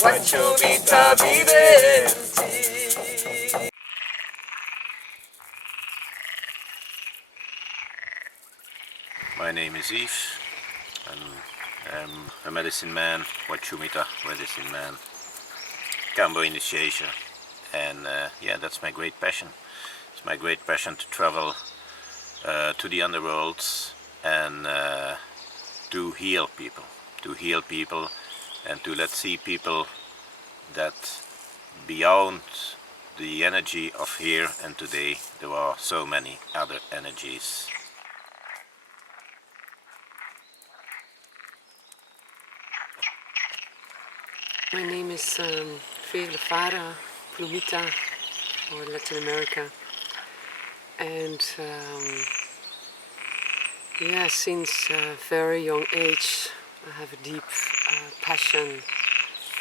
Huachumita vive en ti. My name is Yves, and I'm a medicine man, Huachumita medicine man, Kambo initiation, and yeah, that's my great passion. It's my great passion to travel to the underworlds and to heal people, and to let see people that beyond the energy of here and today, there are so many other energies. My name is Fara Plumita, or Latin America, and yeah, since a very young age I have a deep passion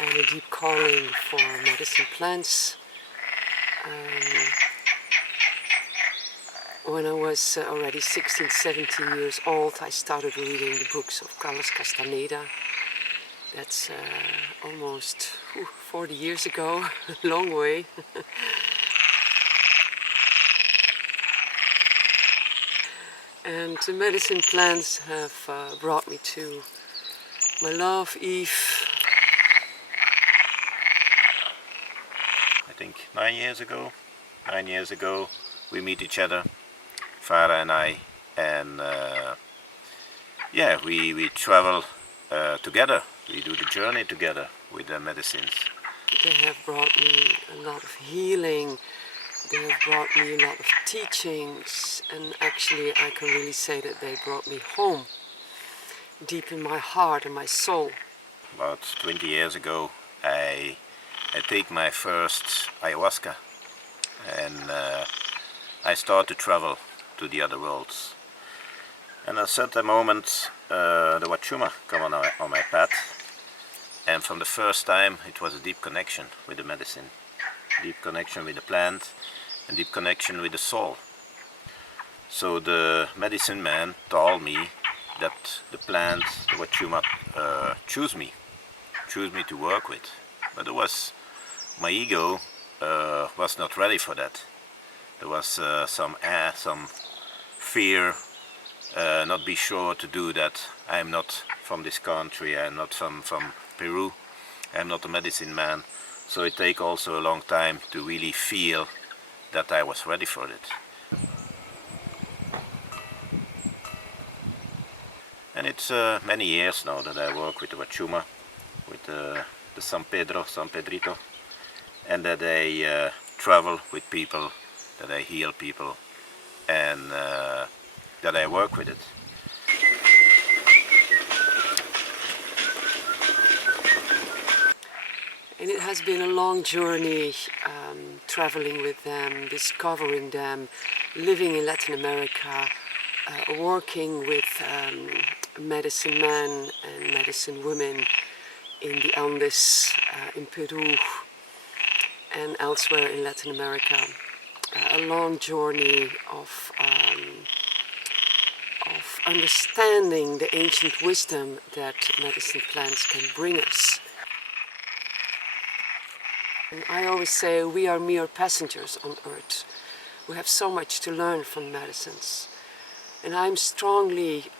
and a deep calling for medicine plants. When I was already 16, 17 years old, I started reading the books of Carlos Castaneda. That's almost 40 years ago, a long way. And the medicine plants have brought me to my love, Eve. I think 9 years ago we meet each other, Farah and I, and yeah, we travel together. We do the journey together with the medicines. They have brought me a lot of healing. They have brought me a lot of teachings, and actually I can really say that they brought me home, deep in my heart and my soul. About 20 years ago I take my first ayahuasca, and I start to travel to the other worlds. And at a certain moment the Huachuma come on my path, and from the first time it was a deep connection with the medicine, deep connection with the plant, and deep connection with the soul. So the medicine man told me that the plant, the Huachuma, choose me to work with. But it was, my ego was not ready for that. There was some fear, not be sure to do that. I'm not from this country, I'm not from Peru, I'm not a medicine man. So it take also a long time to really feel that I was ready for it. And it's many years now that I work with the Huachuma, with the San Pedrito, and that I travel with people, that I heal people, and that I work with it. And it has been a long journey, traveling with them, discovering them, living in Latin America, working with medicine men and medicine women in the Andes, in Peru and elsewhere in Latin America. A long journey of understanding the ancient wisdom that medicine plants can bring us. And I always say we are mere passengers on Earth. We have so much to learn from medicines. And I'm strongly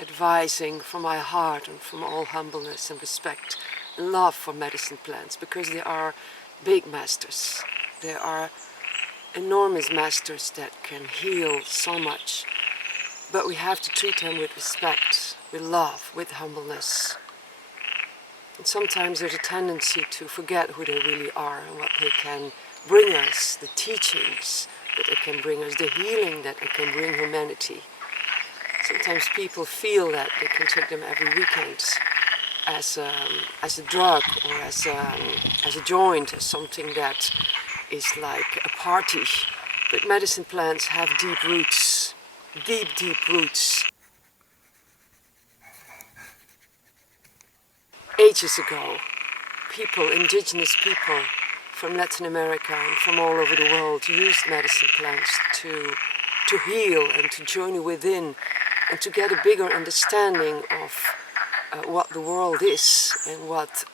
advising from my heart and from all humbleness and respect and love for medicine plants, because they are big masters. They are enormous masters that can heal so much. But we have to treat them with respect, with love, with humbleness. And sometimes there's a tendency to forget who they really are and what they can bring us, the teachings that they can bring us, the healing that they can bring humanity. Sometimes people feel that they can take them every weekend as a drug or as a joint, as something that is like a party. But medicine plants have deep roots, deep roots. Ages ago, people, indigenous people from Latin America and from all over the world used medicine plants to heal and to journey within and to get a bigger understanding of what the world is and what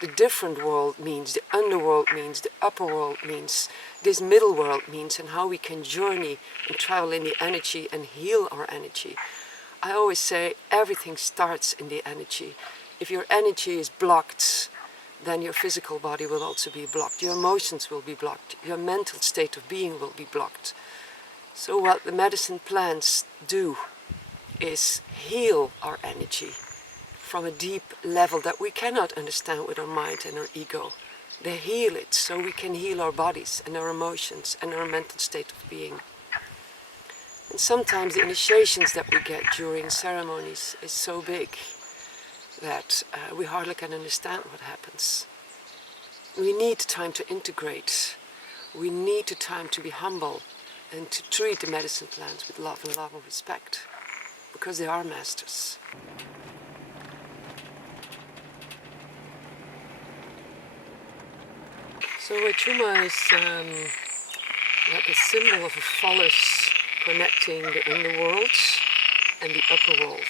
the different world means, the underworld means, the upper world means, this middle world means, and how we can journey and travel in the energy and heal our energy. I always say everything starts in the energy. If your energy is blocked, then your physical body will also be blocked. Your emotions will be blocked. Your mental state of being will be blocked. So what the medicine plants do is heal our energy from a deep level that we cannot understand with our mind and our ego. They heal it so we can heal our bodies and our emotions and our mental state of being. And sometimes the initiations that we get during ceremonies is so big that we hardly can understand what happens. We need time to integrate. We need the time to be humble and to treat the medicine plants with love and respect, because they are masters. So Huachuma is like a symbol of a phallus connecting the underworld and the upper world.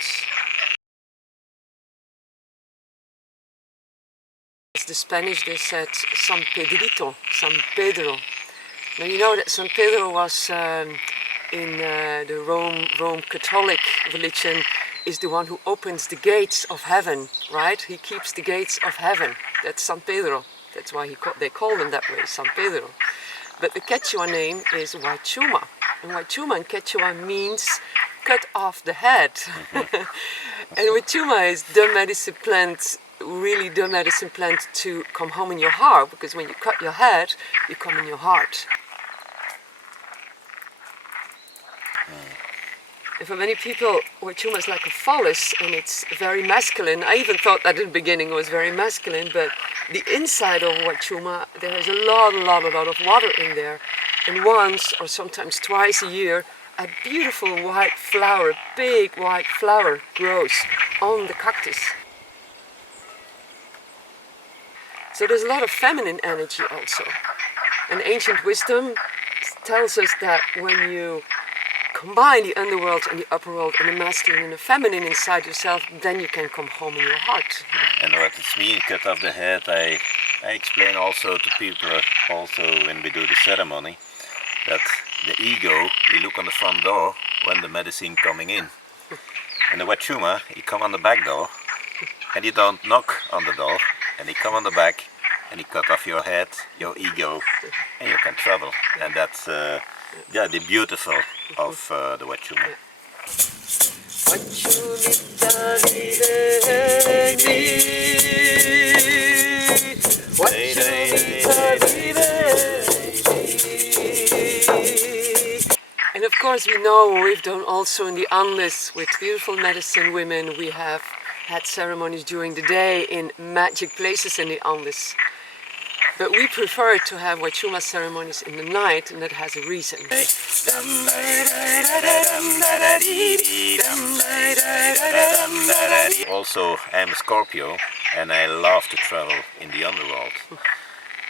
As the Spanish, they said San Pedrito, San Pedro. Now you know that San Pedro was in the Rome Catholic religion is the one who opens the gates of heaven, right? He keeps the gates of heaven. That's San Pedro. That's why they call him that way, San Pedro. But the Quechua name is Huachuma. And Huachuma in Quechua means cut off the head. And Huachuma is the medicine plant, really the medicine plant to come home in your heart, because when you cut your head, you come in your heart. And for many people, Huachuma is like a phallus, and it's very masculine. I even thought that in the beginning it was very masculine, but the inside of Huachuma, there is a lot of water in there. And once, or sometimes twice a year, a beautiful white flower, big white flower, grows on the cactus. So there's a lot of feminine energy also. And ancient wisdom tells us that when you combine the underworld and the upper world and the masculine and the feminine inside yourself, then you can come home in your heart. And what it means, cut off the head, I explain also to people, also when we do the ceremony, that the ego, we look on the front door when the medicine coming in. And the Huachuma, he come on the back door, and you don't knock on the door, and he come on the back, and he cut off your head, your ego, and you can travel. And that's the beautiful of the Huachuma. And of course we know, we've done also in the Andes with beautiful medicine women, we have had ceremonies during the day in magic places in the Andes. But we prefer to have Huachuma ceremonies in the night, and that has a reason. Also, I'm a Scorpio, and I love to travel in the underworld.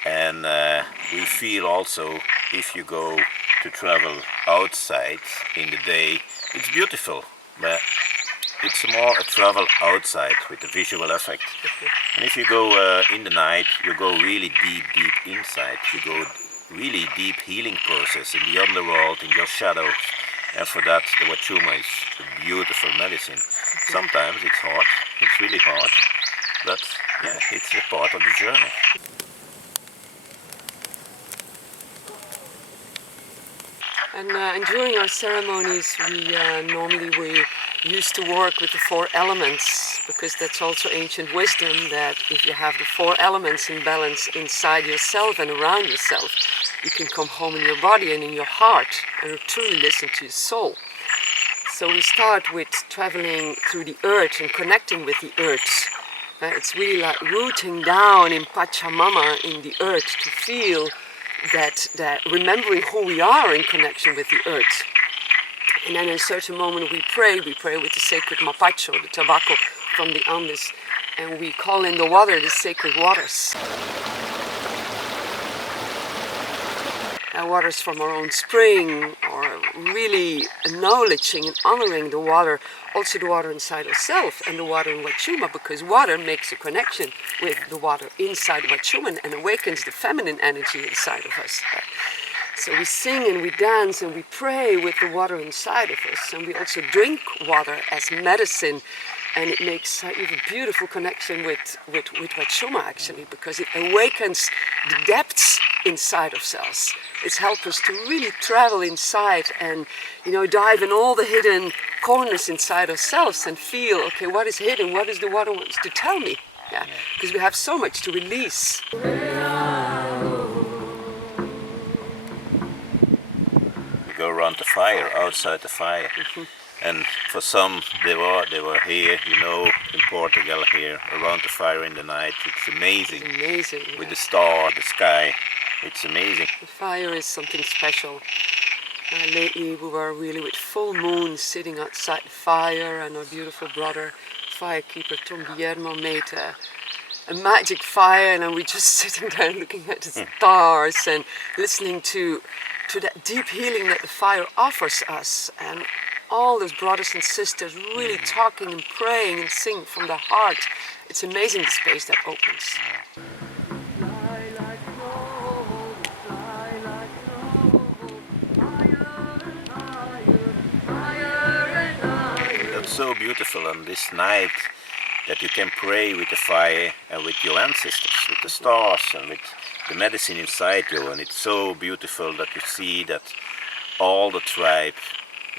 And we feel also, if you go to travel outside in the day, it's beautiful, but it's more a travel outside with the visual effect. And if you go in the night, you go really deep inside. You go really deep healing process in the underworld, in your shadows. And for that, the Huachuma is a beautiful medicine. Sometimes it's hard, it's really hard, but yeah, it's a part of the journey. And during our ceremonies, we used to work with the 4 elements, because that's also ancient wisdom, that if you have the 4 elements in balance inside yourself and around yourself, you can come home in your body and in your heart and truly listen to your soul. So we start with traveling through the earth and connecting with the earth. It's really like rooting down in Pachamama, in the earth, to feel that remembering who we are in connection with the earth. And then in a certain moment we pray with the sacred mapacho, the tobacco from the Andes, and we call in the water, the sacred waters. Waters from our own spring, or really acknowledging and honoring the water, also the water inside ourselves and the water in Huachuma, because water makes a connection with the water inside Huachuma and awakens the feminine energy inside of us. So we sing and we dance and we pray with the water inside of us, and we also drink water as medicine, and it makes even a beautiful connection with Huachuma actually, because it awakens the depths inside of ourselves. It's helped us to really travel inside and, you know, dive in all the hidden corners inside ourselves and feel, okay, what is hidden? What does the water wants to tell me? Yeah, because we have so much to release. Go around the fire, outside the fire. And for some, they were here, you know, in Portugal here, around the fire in the night. It's amazing. It's amazing. With the star, the sky. It's amazing. The fire is something special. Lately we were really with full moon sitting outside the fire, and our beautiful brother, firekeeper Tom Guillermo, made a magic fire, and we're just sitting there looking at the stars and listening to that deep healing that the fire offers us, and all those brothers and sisters really talking and praying and singing from the heart. It's amazing the space that opens. That's so beautiful on this night that you can pray with the fire and with your ancestors, with the stars and with the medicine inside you, and it's so beautiful that you see that all the tribe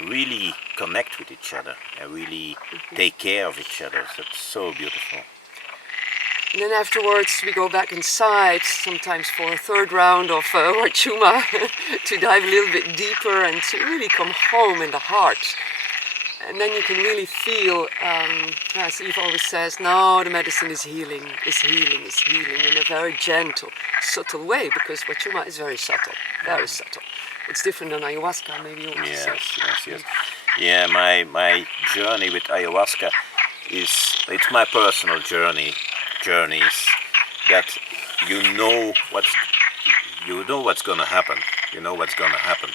really connect with each other and really take care of each other. So it's so beautiful. And then afterwards we go back inside, sometimes for a third round of Huachuma, to dive a little bit deeper and to really come home in the heart. And then you can really feel, as Eve always says, no, the medicine is healing in a very gentle, subtle way, because Huachuma is very subtle, very subtle. It's different than ayahuasca, maybe you want to say. Yes. Yeah, my journey with ayahuasca it's my personal journeys that you know what's gonna happen. You know what's gonna happen.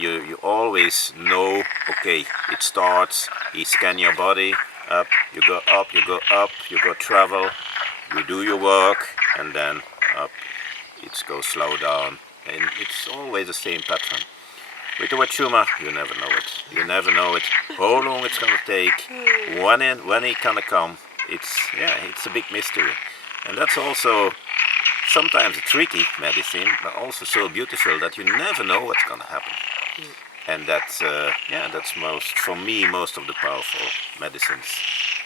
You always know, okay, it starts, you scan your body, up, you go travel, you do your work, and then up, it goes slow down. And it's always the same pattern. With the Huachuma, you never know it. You never know it, how long it's gonna take, when it's gonna come. It's a big mystery. And that's also sometimes a tricky medicine, but also so beautiful that you never know what's gonna happen. And that's for me most of the powerful medicines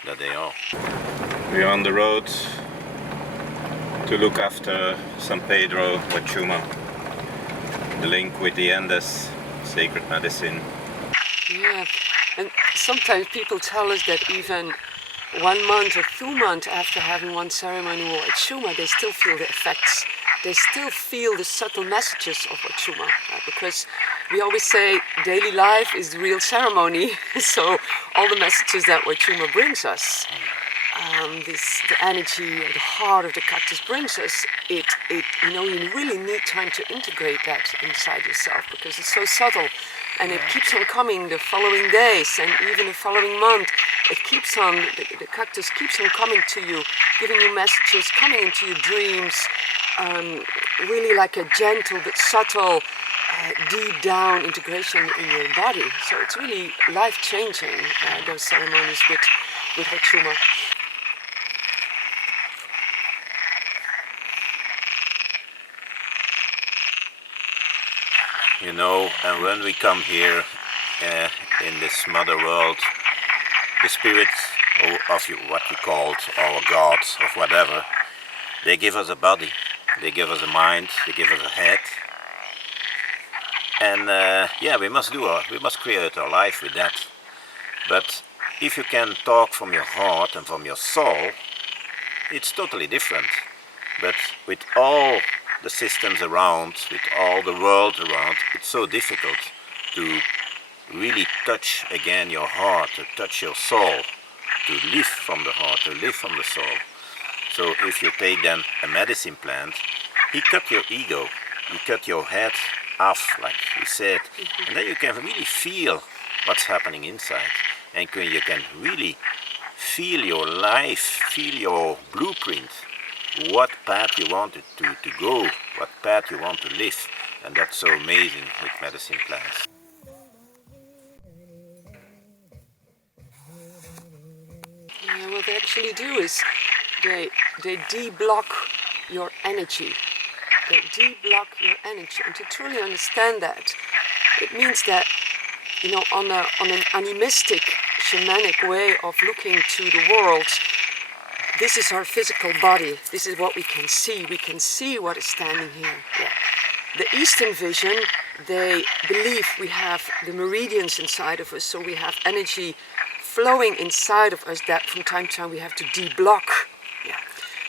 that they are. We're on the road to look after San Pedro, Huachuma, the link with the Andes, sacred medicine. Yeah, and sometimes people tell us that even 1 month or 2 months after having one ceremony with Huachuma, they still feel the effects. They still feel the subtle messages of Huachuma, because we always say daily life is the real ceremony. So all the messages that Huachuma brings us, the energy and the heart of the cactus brings us, you really need time to integrate that inside yourself, because it's so subtle, and it keeps on coming the following days and even the following month. It keeps on, the cactus keeps on coming to you, giving you messages, coming into your dreams, really like a gentle but subtle, deep down integration in your body. So it's really life-changing, those ceremonies with Huachuma. You know, and when we come here in this mother world, the spirits of what you called our gods or whatever, they give us a body, they give us a mind, they give us a head, and we must create our life with that. But if you can talk from your heart and from your soul, it's totally different. But with all the systems around, with all the world around, it's so difficult to really touch again your heart, to touch your soul, to live from the heart, to live from the soul. So if you take then a medicine plant, he cut your ego, he cut your head, off, like you said, and then you can really feel what's happening inside, and you can really feel your life, feel your blueprint, what path you want it to go, what path you want to live, and that's so amazing with medicine plants. Yeah, what they actually do is they de-block your energy. They de-block your energy, and to truly understand that, it means that, you know, on an animistic, shamanic way of looking to the world, this is our physical body. This is what we can see. We can see what is standing here. Yeah. The Eastern vision, they believe we have the meridians inside of us, so we have energy flowing inside of us that from time to time we have to de-block. Yeah.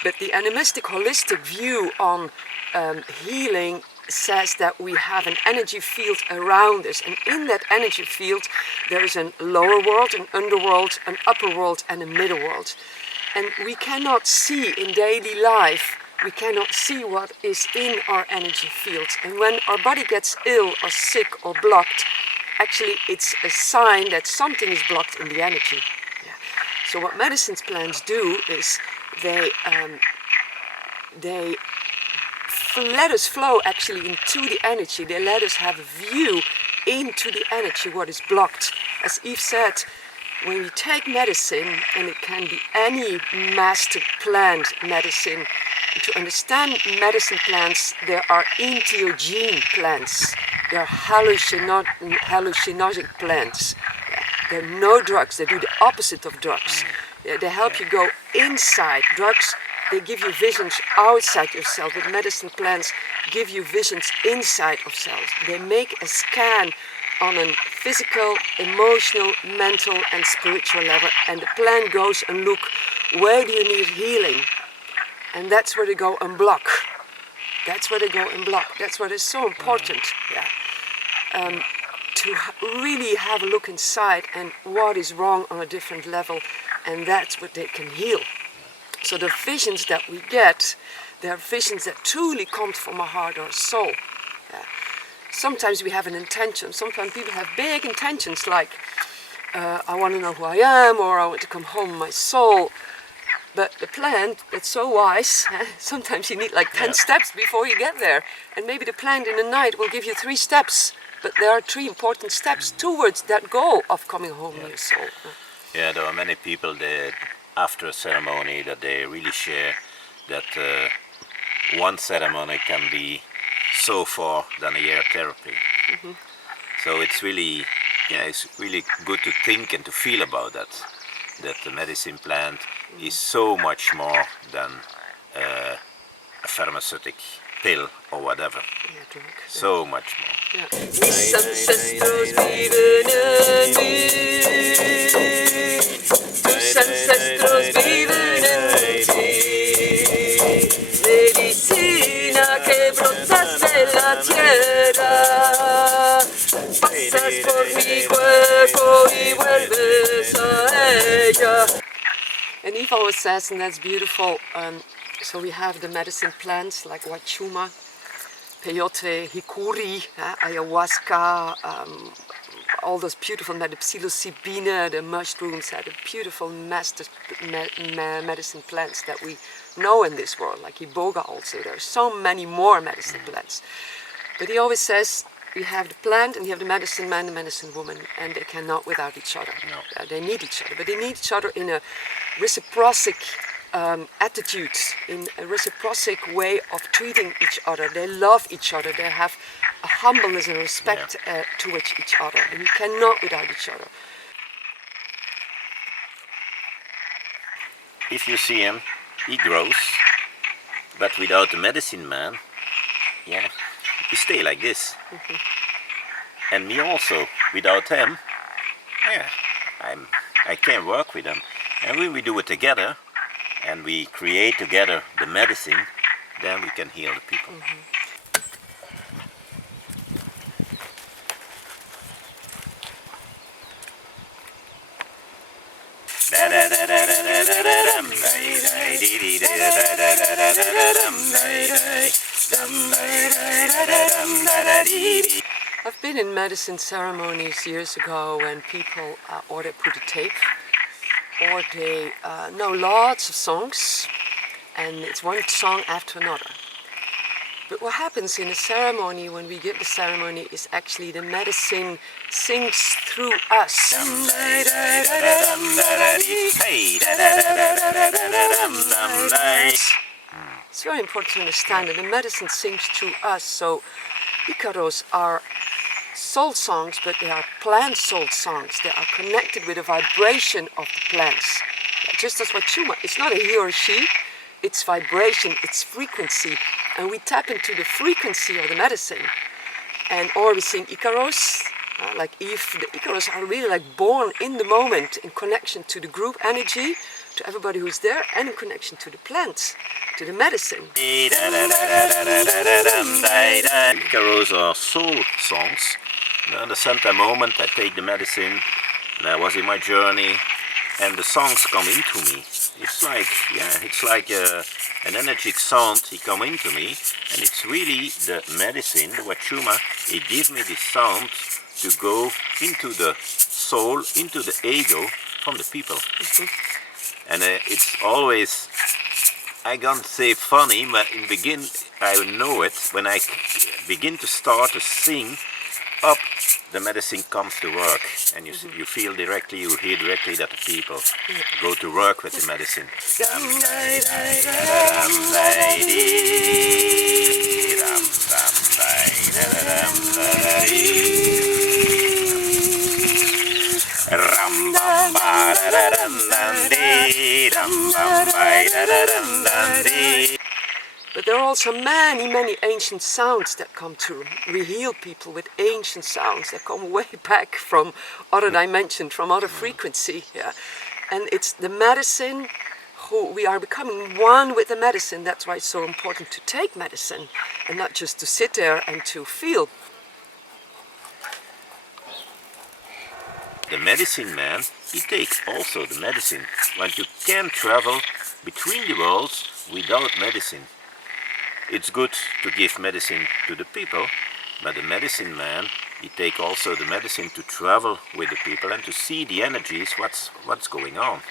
But the animistic, holistic view on healing says that we have an energy field around us, and in that energy field there is a lower world, an underworld, an upper world, and a middle world. And we cannot see in daily life, we cannot see what is in our energy fields. And when our body gets ill or sick or blocked, actually it's a sign that something is blocked in the energy. Yeah. So what medicine plants do is they let us flow actually into the energy. They let us have a view into the energy, what is blocked. As Eve said, when we take medicine, and it can be any master plant medicine, to understand medicine plants, there are entheogene plants. They are hallucinogenic plants. They're no drugs. They do the opposite of drugs. They help you go inside. Drugs, they give you visions outside yourself, but medicine plants give you visions inside of cells. They make a scan on a physical, emotional, mental, and spiritual level, and the plant goes and look, where do you need healing? And that's where they go and block. That's where they go and block. That's what is so important. Yeah. To really have a look inside and what is wrong on a different level, and that's what they can heal. So the visions that we get, they are visions that truly come from our heart or soul. Sometimes we have an intention. Sometimes people have big intentions like, I want to know who I am, or I want to come home with my soul. But the plant, it's so wise, sometimes you need like 10 steps before you get there. And maybe the plant in the night will give you 3 steps, but there are 3 important steps towards that goal of coming home with your soul. Yeah, there are many people that after a ceremony that they really share that one ceremony can be so far than a year of therapy. Mm-hmm. So it's really good to think and to feel about that the medicine plant is so much more than a pharmaceutic pill or whatever. So much more. Mis ancestros viven en mí, tus ancestros viven en ti, medicina que brotas de la tierra, pasas por mi cuerpo y vuelves a ella. And Eve always says, and that's beautiful, so we have the medicine plants like Huachuma, peyote, hikuri, ayahuasca, all those beautiful psilocybina, the mushrooms, the beautiful medicine plants that we know in this world, like iboga also. There are so many more medicine plants. But he always says, you have the plant and you have the medicine man and the medicine woman, and they cannot without each other. No. They need each other, but they need each other in a reciprocity attitude, in a reciprocity way of treating each other. They love each other. They have a humbleness and respect towards each other, and you cannot without each other. If you see him, he grows, but without the medicine man, he stay like this. Mm-hmm. And me also, without him, I can't work with him. And when we do it together, and we create together the medicine, then we can heal the people. Mm-hmm. I've been in medicine ceremonies years ago when people or they put a tape or they know lots of songs, and it's one song after another. But what happens in a ceremony when we give the ceremony is actually the medicine sings through us. It's very important to understand that the medicine sings through us. So Icaros are soul songs, but they are plant soul songs. They are connected with the vibration of the plants. Just as Huachuma, it's not a he or she, it's vibration, it's frequency. And we tap into the frequency of the medicine. And or we sing Icaros, like if the Icaros are really like born in the moment in connection to the group energy, to everybody who's there, and in connection to the plants, to the medicine. Icaros are soul songs. At the center moment I take the medicine, and I was in my journey, and the songs come into me. It's like, an energetic sound, it come into me, and it's really the medicine, the Huachuma, it gives me the sound to go into the soul, into the ego from the people. And it's always, I can't say funny, but in the beginning I know it, when I begin to start to sing up, the medicine comes to work, and you feel directly, you hear directly that the people go to work with the medicine. But there are also many, many ancient sounds that come through. We heal people with ancient sounds that come way back from other dimensions, from other frequency. Yeah. And it's the medicine, who we are becoming one with the medicine. That's why it's so important to take medicine and not just to sit there and to feel. The medicine man, he takes also the medicine. When you can travel between the worlds without medicine. It's good to give medicine to the people, but the medicine man, he take also the medicine to travel with the people and to see the energies, what's going on,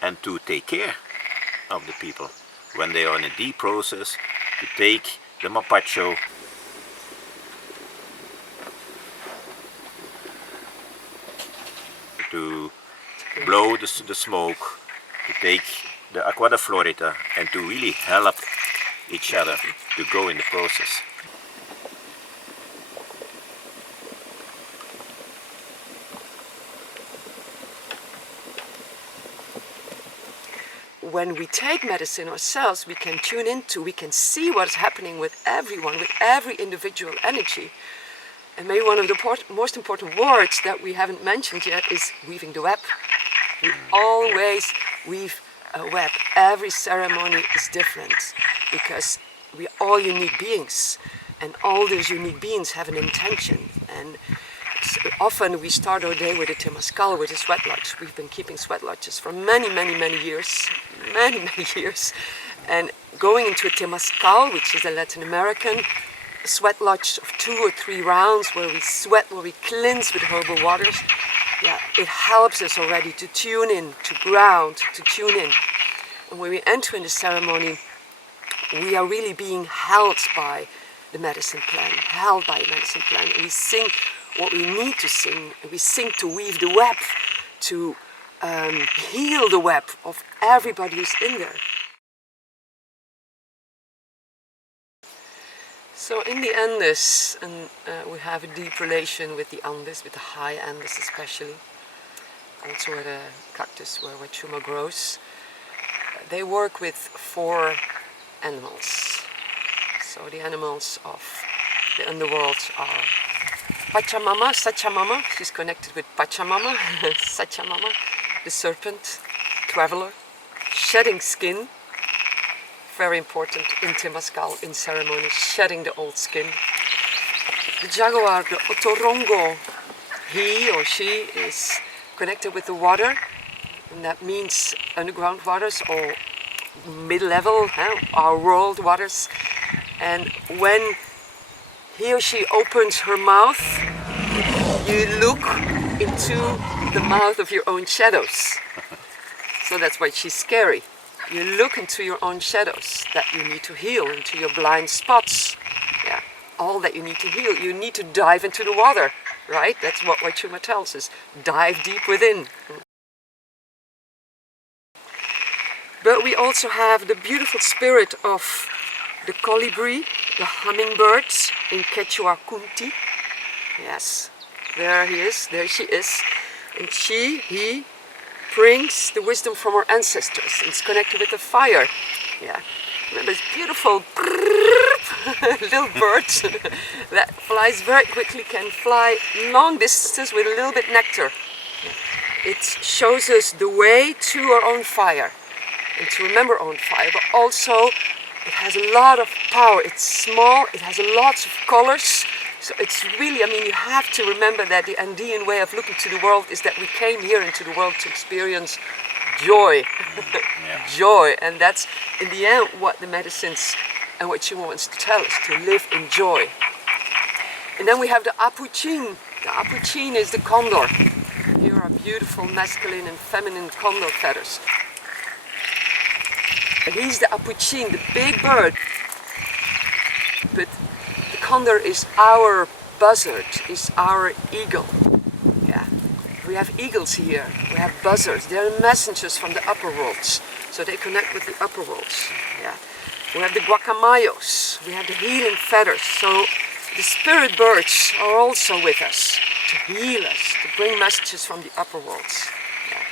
and to take care of the people when they are in a deep process, to take the mapacho. To blow the smoke, to take the aqua de florita, and to really help each other to go in the process. When we take medicine ourselves, we can tune into, we can see what's happening with everyone, with every individual energy. And maybe one of the most important words that we haven't mentioned yet is weaving the web. We always weave a web. Every ceremony is different because we are all unique beings, and all those unique beings have an intention. And so often we start our day with a temazcal, with a sweat lodge. We've been keeping sweat lodges for many years, many years. And going into a temazcal, which is a Latin American sweat lodge of 2 or 3 rounds where we sweat, where we cleanse with herbal waters, it helps us already to tune in, to ground, to tune in. And when we enter in the ceremony, we are really being held by the medicine plan, held by a medicine plan. And we sing what we need to sing, and we sing to weave the web, to heal the web of everybody who's in there. So in the Andes, and we have a deep relation with the Andes, with the high Andes especially, also where the cactus, where Huachuma grows. They work with 4 animals. So the animals of the underworld are Pachamama, Sachamama, she's connected with Pachamama, Sachamama, the serpent, traveler, shedding skin, very important in temazcal, in ceremonies, shedding the old skin. The jaguar, the otorongo, he or she is connected with the water, and that means underground waters or mid-level, our world waters. And when he or she opens her mouth, you look into the mouth of your own shadows. So that's why she's scary. You look into your own shadows that you need to heal, into your blind spots. Yeah, all that you need to heal. You need to dive into the water, right? That's what Huachuma tells us. Dive deep within. But we also have the beautiful spirit of the colibri, the hummingbird in Quechua Kunti. Yes, there he is, there she is. And he brings the wisdom from our ancestors. It's connected with the fire. Yeah, remember this beautiful little bird that flies very quickly, can fly long distances with a little bit nectar. It shows us the way to our own fire and to remember our own fire, but also it has a lot of power. It's small, it has lots of colors. So it's really, I mean, you have to remember that the Andean way of looking to the world is that we came here into the world to experience joy. Joy. And that's, in the end, what the medicines and what Huachuma wants to tell us, to live in joy. And then we have the apuchin. The apuchin is the condor. Here are beautiful masculine and feminine condor feathers. And he's the apuchin, the big bird. But the condor is our buzzard, is our eagle. Yeah, we have eagles here, we have buzzards. They're messengers from the upper worlds, so they connect with the upper worlds. Yeah, we have the guacamayos, we have the healing feathers. So the spirit birds are also with us to heal us, to bring messages from the upper worlds. Yeah.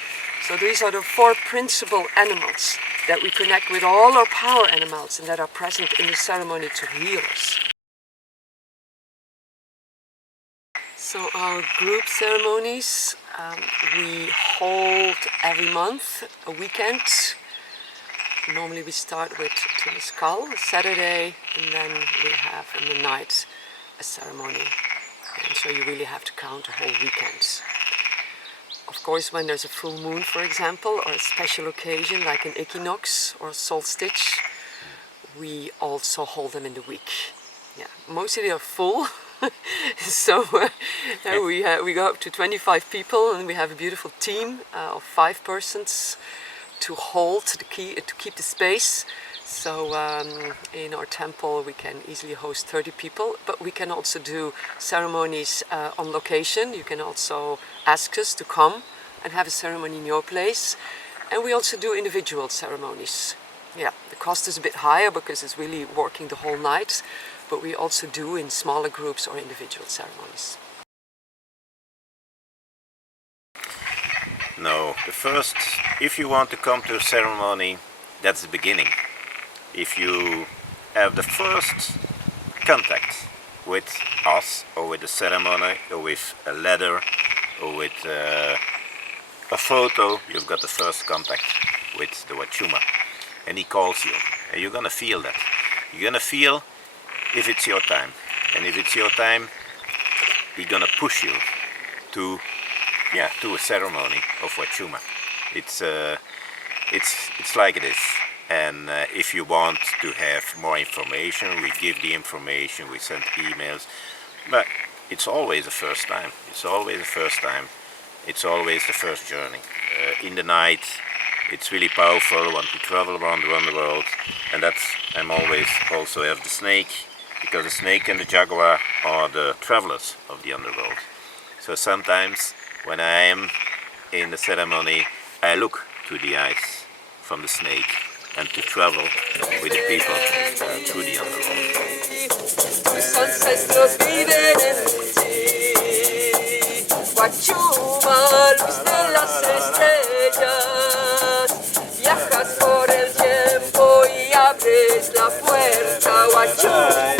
So these are the four principal animals that we connect with all our power animals and that are present in the ceremony to heal us. So our group ceremonies, we hold every month, a weekend. Normally we start with Temazcal, Saturday, and then we have in the night a ceremony. And so you really have to count a whole weekend. Of course, when there's a full moon, for example, or a special occasion like an equinox or a solstice, we also hold them in the week. Yeah, mostly they are full. So we go up to 25 people, and we have a beautiful team of 5 persons to hold the key, to keep the space. So in our temple we can easily host 30 people, but we can also do ceremonies on location. You can also ask us to come and have a ceremony in your place. And we also do individual ceremonies. Yeah, the cost is a bit higher because it's really working the whole night, but we also do in smaller groups or individual ceremonies. No, the first, if you want to come to a ceremony, that's the beginning. If you have the first contact with us, or with the ceremony, or with a letter, or with a photo, you've got the first contact with the Huachuma. And he calls you, and you're gonna feel that. You're gonna feel if it's your time. And if it's your time, he's gonna push you to a ceremony of Huachuma. It's like it is. And if you want to have more information, we give the information, we send emails. But it's always the first time. It's always the first time. It's always the first journey. In the night, it's really powerful when we travel around the world. And that's, I'm always also have the snake, because the snake and the jaguar are the travelers of the underworld. So sometimes when I am in the ceremony, I look to the eyes from the snake and to travel with the people through the underworld. Tus ancestros viven en ti, Huachuma, luz de las estrellas. Viajas por el tiempo y abres la puerta, Huachuma.